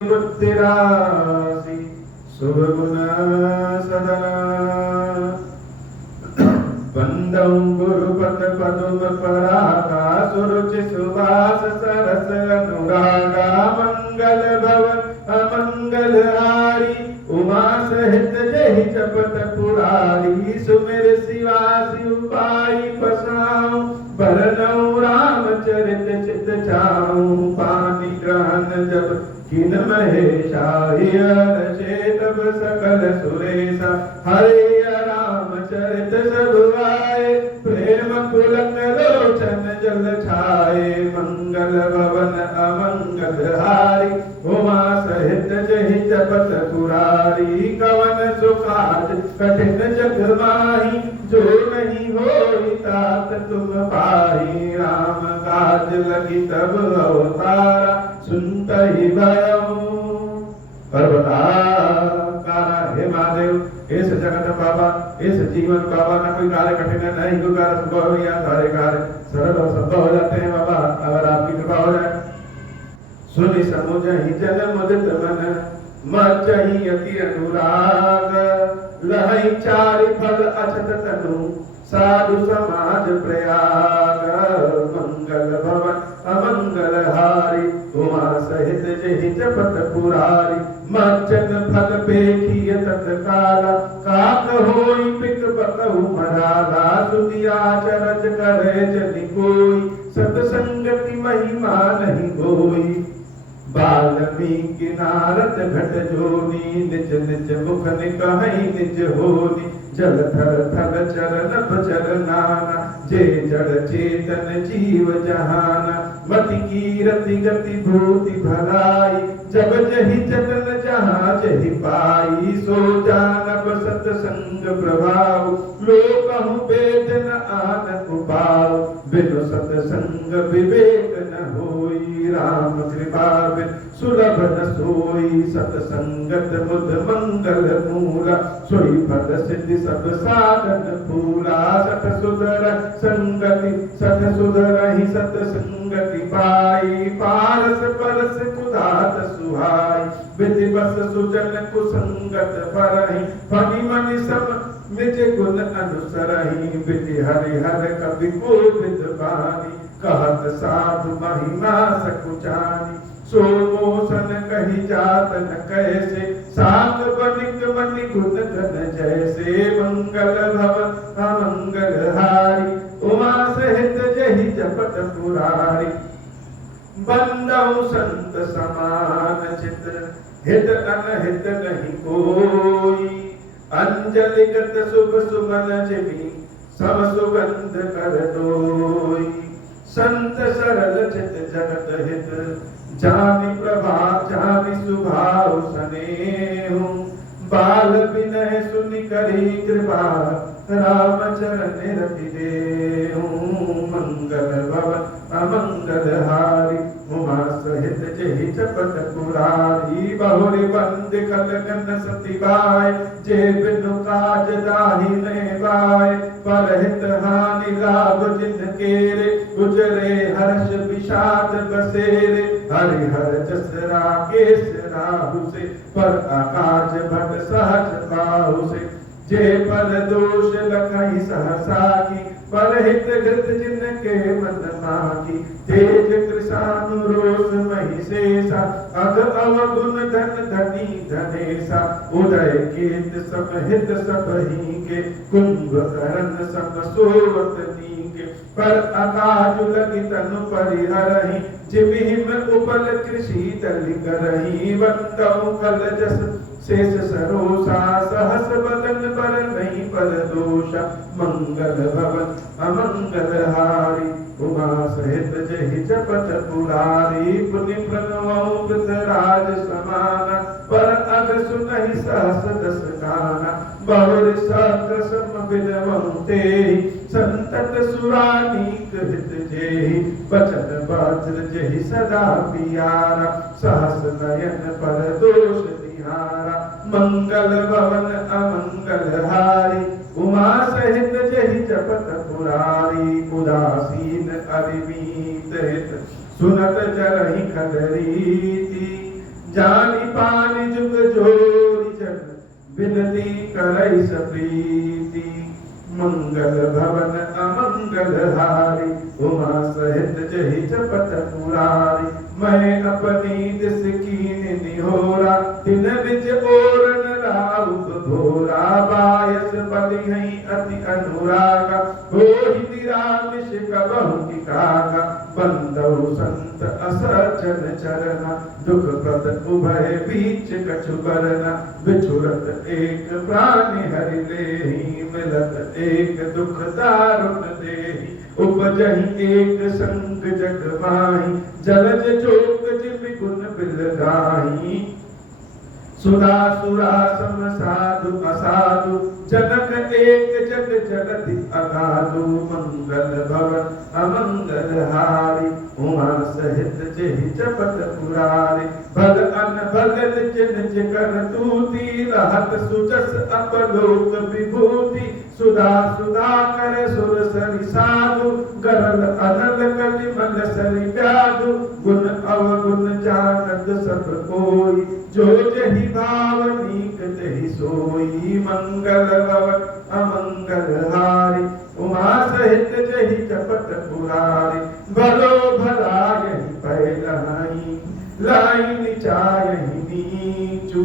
बुद्धिरासि शुभ गुण सदना बंदं गुरुपद पदुम परागा सुरुचि सुवास सरस अनुरागा मंगल भवन अमंगल हारी उमा सहित जहि जपत पुरारी सुमिर शिवा शिव पाई पसाऊं बरनऊं रामचरित चित चाऊं पानी ग्रहण जब किन महेशा रचे तब सकल सुरेशा हरे रामचरित सब आए प्रेम पुलक लोचन जल छाए मंगल भवन अमंगल हारी उमा सहित जहि जपत पुरारी कवन सुखाज कठिन जग माही जो नहीं होई तात तुम पाही राम काज लगी तब अवतारा सुनत ही भयऊ पर्वताकारा हे महादेव इस जगत बाबा इस जीवन बाबा ना कोई कार्य कठिन है नहीं कोई कार्य संभव है या सारे कार्य सरल और संभव हो जाते हैं बाबा अगर आपकी कृपा हो जाए सुनि समुझहि जन मुदित मन मचहि अति अनुराग लहै चारि फल अछत तनु साधु समाज प्रयाग मंगल भवन अमंगल हारी उमा सहित जहि जपत पुरारी मज्जन फल पेखिय तत्काला काक होई पिक बकहु मराला सुदिया चरज करे जनि कोई सतसंगति महिमा नहीं होई बाल्मीकि नारद घट जोनी निज निज मुख निकहै निज होनी जल थल थल चरण भचर नाना जे जड़ चेतन जीव जहाना मति कीरति गति भूति भलाई जब जहि जतन जहाँ जहि पाई सो जानब सतसंग प्रभाव लोकहु वेद न आन उपाव बिनु सतसंग विवेक न होई राम कृपा बिन सुलभ न सोई सतसंगत मुद मंगल मूला सोई पद सिद्धि सब साधन पूरा सत सुधर संगति सत सुधर ही सतसंगति पाई पारस परस कुदात सुहाई विधि बस सुजन कुसंगत परहि फनि मनि सब निज गुण अनुसरहि विधि हरि हर कवि कोविद बानी कहत साधु महिमा सकुचानी सो मोसन कही जात न कैसे सात बनिक मनि गुण गण जैसे मंगल भवन अमंगल हारी उमा सहित जहि जपत पुरारी बंदौ संत समान चित्र हित अनहित नहीं कोई अंजलिगत शुभ सुमन जिमि सब सुगंध कर दोई संत सरल चित जगत हित जानि प्रभा जानि सुभाव स्नेहु बाल विनय सुनि करी कृपा राम चरण रति देहु मंगल भवन अमंगल हारी उमा सहित जहि जपत पुरारी बहुरी बंद खलगन सती बाय जे बिनु काज दाहि ने बाय परहित हानि लाभ जिन केरे गुजरे हर्ष विषाद बसेरे हरिहर जस राकेश राहु से पर आकाज भट सहज बाहु से जे पर दोष लखई सहसा की परहित घृत जिन के मन माकी तेज कृषानु रोष महिषेषा अग अवगुण धन धनी धनेशा उदय केत सब हित सब ही के कुंभकर्ण सब सोवत नीके पर आकाज लगी तनु परिहरहि जिमिहिम उपल कृषि तलि करहि बंदौ कल जस शेष सरोसा सहस बदन पर नहीं पर दोषा मंगल भवन अमंगल हारी उमा सहित जहि जपत पुरारी पुनि प्रणवौ पृथराज समाना पर अग सुनहि सहस दस गाना बहुर सहस्र सम बिनवौ तेहि संतत सुरानीक हित जेहि बचन वज्र जहि सदा पियारा सहस नयन पर दोष निहारा मंगल भवन अमंगल हारी उमा सहित जहि जपत पुरारी उदासीन अरिमीत हित सुनत जरहि खगरीति जानी पानी जुग जोरी जग विनती करई सप्रीति मंगल भवन अमंगल हारी उमा सहित जहि जपत पुरारी मैं अपनी दिस कीन निहोरा दिन विच ओरन राउब भोरा बायस बलि हई अति अनुरागा होहि निरामिष कबहु की कागा बंदौ संत असचन चरना दुख प्रद उभय बीच कछु बरना बिछुरत एक प्राणी हरि लेहि मिलत एक दुख दारुण देहि उपजहि एक संग जग माहि जलज चोक जिमि गुण बिलगाहि सुधा सुरा सम साधु असाधु जनक एक जग जगति अगाधु मंगल भवन अमंगल हारी उमा सहित जेहि जपत पुरारी भल अन भल निज निज कर तूती रहत सुजस अपलोक विभूति सुधा सुधा कर सुर सरि साधु गरल अनल कलिमल सरि व्याधु गुण अवगुण जानत सब कोई जो जहि भाव नीक तहि सोई मंगल भवन अमंगल हारी उमा सहित जहि जपत पुरारी भलो भला यहि पैलहि लाई निचायहि नीचू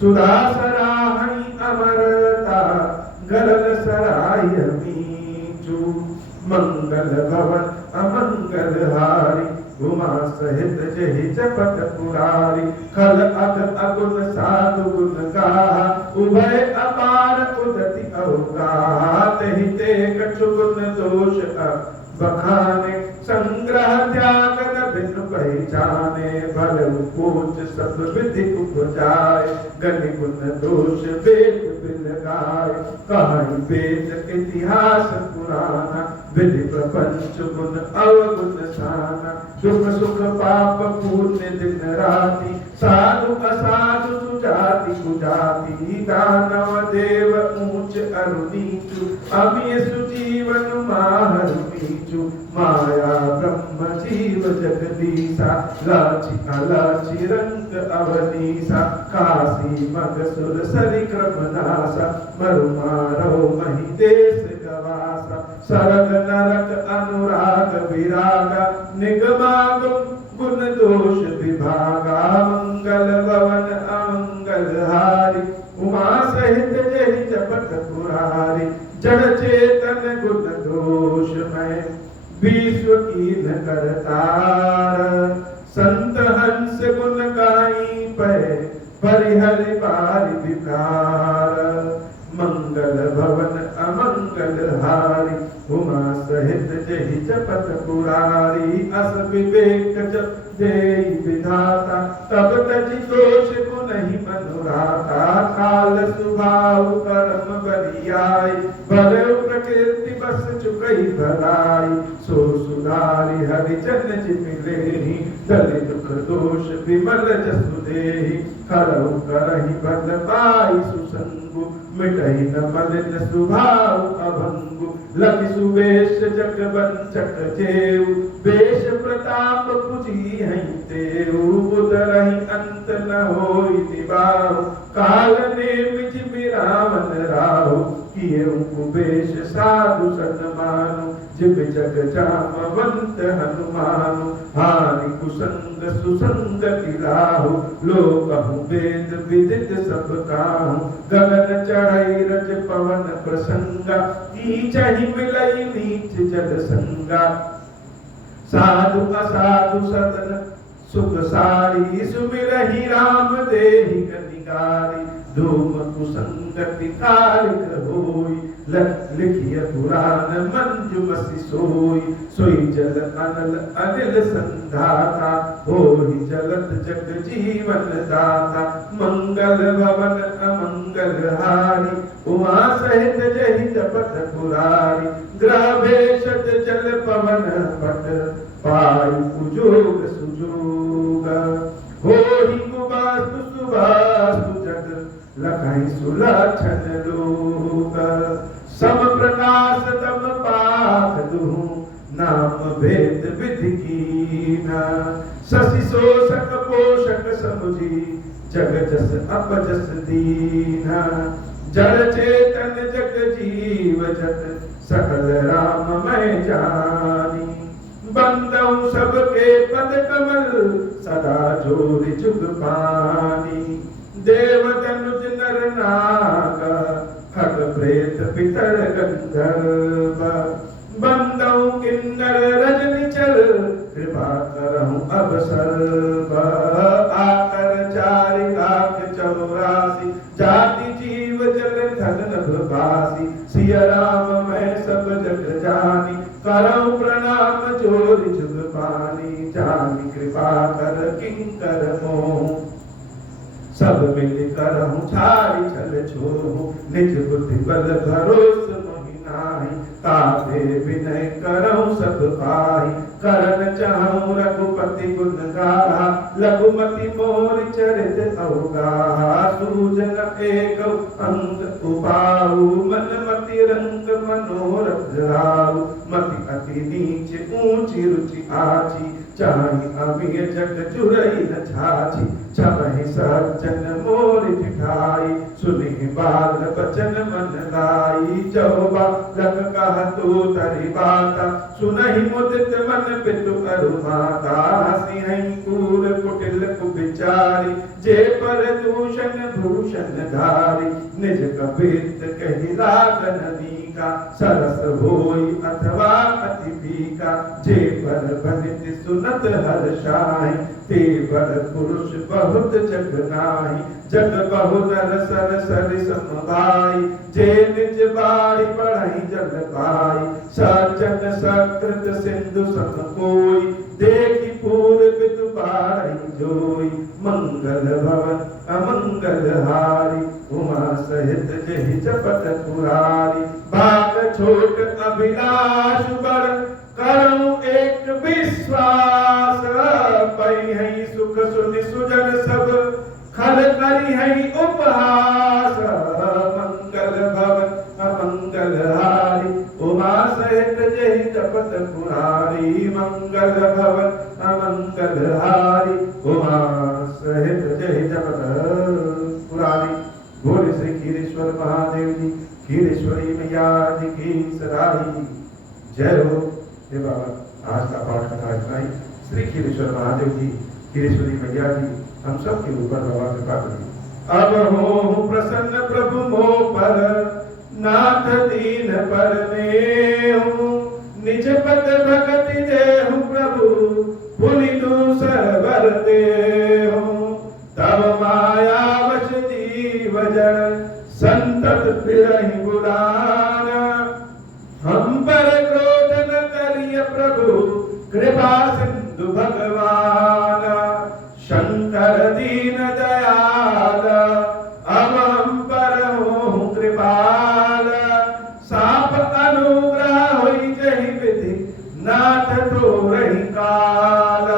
सुधा सराहहि अमरता गरल सराय मीचू मंगल भवन अमंगल हारी उमा सहित जहि जपत पुरारी खल अध अगुण साधु गुण गाहा उभय अपार उदति अवगाहा तहि ते कछु गुण दोष बखाने संग्रह त्याग न बिनु पहचाने भल पूज सब विधि उपजाए गनि गुण दोष वेद बिन गाय कहानी वेद इतिहास पुराना विधि प्रपंच गुण अवगुण साना दुख सुख पाप पुण्य दिन राति साधु असाधु सुजाति कुजाति दानव देव ऊंच अरु नीचु अमिय सुजीवन माहरु नीचु माया ब्रह्म जीव जगदीसा लाची अलाची रंग अवनीसा काशी मग सुर सरि क्रम नासा मरु मारो मही देश गवासा सरग नरक अनुराग विरागा निगमागम गुण दोष विभागा मंगल भवन अमंगल हारी उमा सहित जहि जपत पुरारी जड़ चेतन गुण दोष में विश्व की न करतार संत हंस गुण गाई पे परिहरि बारि विकार मंगल भवन अमंगल हारी उमा सहित जहि जपत पुरारी अस विवेक जप देई विधाता तब तजि दोष गुण ही मनुराता काल सुभाव कर्म बरियाई भले प्रकृति बस चुकई भलाई सो सुधारी हरिजन जि मिलेहि दलि दुख दोष विमल जसु देहि करहु करहि बल पाई सुसंगु मिटहि न मलिन स्वभाव अभंगु लखि सुवेश जग वंचक जेऊ वेश प्रताप पुजी हई तेऊ उदरहि अंत न होई निबाहु काल ने मिज बिरावन राहु किए उपवेश साधु सन्मानु जिब जग जामवंत हनुमानु हानि कुसंग सुसंग किलाहु लोकहु वेद विदित सब काहु गगन चढ़ई रज पवन प्रसंगा कीचहि मिलई नीच जल संगा साधु असाधु सदन सुख सारी सुमिरहि राम देहि कनिगारी धूम कुसंगति कारिक होई लिखिय पुराण मंजु बसि सोई सोई जल अनल अनिल संधाता होई जलत जग जीवन दाता मंगल भवन अमंगल हारी उमा सहित जहि जपत पुरारी ग्रह भेषज जल पवन पट पाई कुजोग सुजोग होई कुवास्तु सुवास्तु जग लखई सुलक्षण लोग सम प्रकाश तम पाठ दुहु नाम भेद विधि कीना शशि शोषक पोषक समुझी जग जस अपजस दीना जड़ चेतन जग जीव जत सकल राम मैं जानी बंदऊ सबके पद कमल सदा जोरि जुग पानी देव तनुज नर नाग खग प्रेत पितर गंधर्व बंदऊ किन्नर रजनी चल कृपा करहूं अब सर्व आकर 4,84 जाति जीव जल धन नभवासी सिया राम मैं सब जग जानी करऊं प्रणाम जोरि जुग पानी जानी कृपा कर किंकर मोह सब मिल करहूं छाड़ी छल छोहूं निज बुद्धि बल भरोस मोहि ताते विनय करऊं सब पाई करन चाहूं रघुपति गुण गाहा लघुमति मोर चरित अवगाहा सूजन एक अंग उपाऊ मन मति रंग मनोरथ राऊ मति अति नीच ऊंची रुचि आची चाहि अमीय जग चुरई न छाछी छमहि सज्जन मोर ठाई सुनि बाल बचन मन लाई जहोबा लख कहतु तरि बाता सुनहि मुदित मन पितु अरु माता हसी हई कूल कुटिल कुविचारी जे पर दूषण भूषण धारी निज कपित कहि लागन नीका सरस होई अथवा अति पीका जे पर बनित सुनत हर्षाई ते बर पुरुष बहुत जग नाही जग बहु नर सर सरि समभाई जे निज बारी पढ़ई जग पाई सज्जन सकृत सिंधु सम कोई देखी पूर्व दुबारी जोई मंगल भवन अमंगल हारी उमा सहित जहि जपत पुरारी भाग छोट अभिलाष बड़ करऊं एक विश्वास पई है सुख सुनि सुजन सब खल करी है उपहास मंगल भवन अमंगल हारी उमा सहित जहि जपत पुरारी मंगल भवन अमंगल हारी उमा सहित जहि जपत पुरारी। बोले श्री खीरेश्वर महादेव जी खीरेश्वरी मैया जी की सदाई जय हो। हे बाबा आज का पाठ कथा इतना ही। श्री खीरेश्वर महादेव जी खीरेश्वरी मैया जी हम सब के ऊपर बाबा कृपा करिए। अब हो प्रसन्न प्रभु मोह पर नाथ दीन पर नेहु निज पद भगति देहु प्रभु पुनि दूसर वर देहु तब माया वश जीव जन संतत फिरहि बुलाना हम पर क्रोध न करिय प्रभु कृपा सिंधु भगवान शंकर दीन दयाल अब हम पर हो कृपाल साप अनुग्रह होई जहि विधि नाथ तो रही काल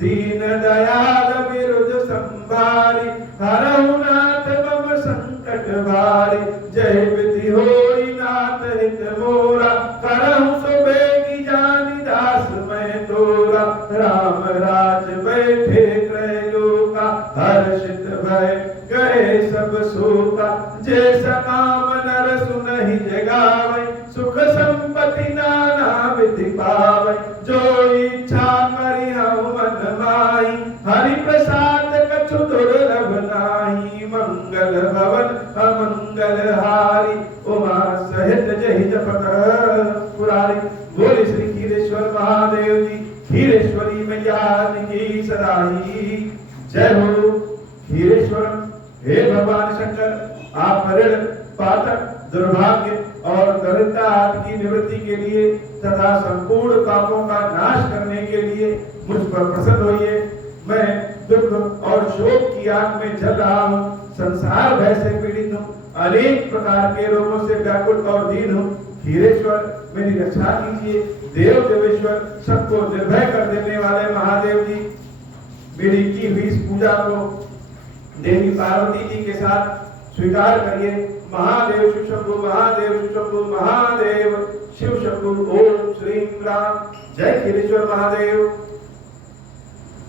दीन दयाल विरुद्ध संभारी हरहु नाथ मम संकट भारी जय विधि होई नाथ हित मोरा करहु सो बेगी जानी दास मैं तोरा राम राज बैठे त्रैलोका हर्षित भय गए सब शोका जे सकाम नर सुनहि जगावै सुख संपत्ति नाना विधि पावै जो इच्छा करि हऊ मन माही हरि प्रसाद कछु दुर्लभ नाही मंगल भवन अमंगल हारी उमा सहित जहि जपत पुरारी। बोले श्री खीरेश्वर महादेव जी खीरेश्वरी मैया की सदाई जय हो। खीरेश्वर हे भगवान शंकर आप ऋण पातक दुर्भाग्य और दरिद्रता आदि की निवृत्ति के लिए तथा संपूर्ण पापों का नाश करने के लिए मुझ पर प्रसन्न होइए। मैं दुख और शोक की आग में जल रहा हूँ, संसार भय से पीड़ित हूँ, अनेक प्रकार के रोगों से व्याकुल और दीन हूँ। खीरेश्वर मेरी रक्षा कीजिए। देव देवेश्वर सबको निर्भय कर देने वाले महादेव जी मेरी की हुई इस पूजा को देवी पार्वती जी के साथ स्वीकार करिए। महादेव शिव शंभु महादेव शिव शंभु महादेव शिव शंभु ओम श्री राम। जय खीरेश्वर महादेव।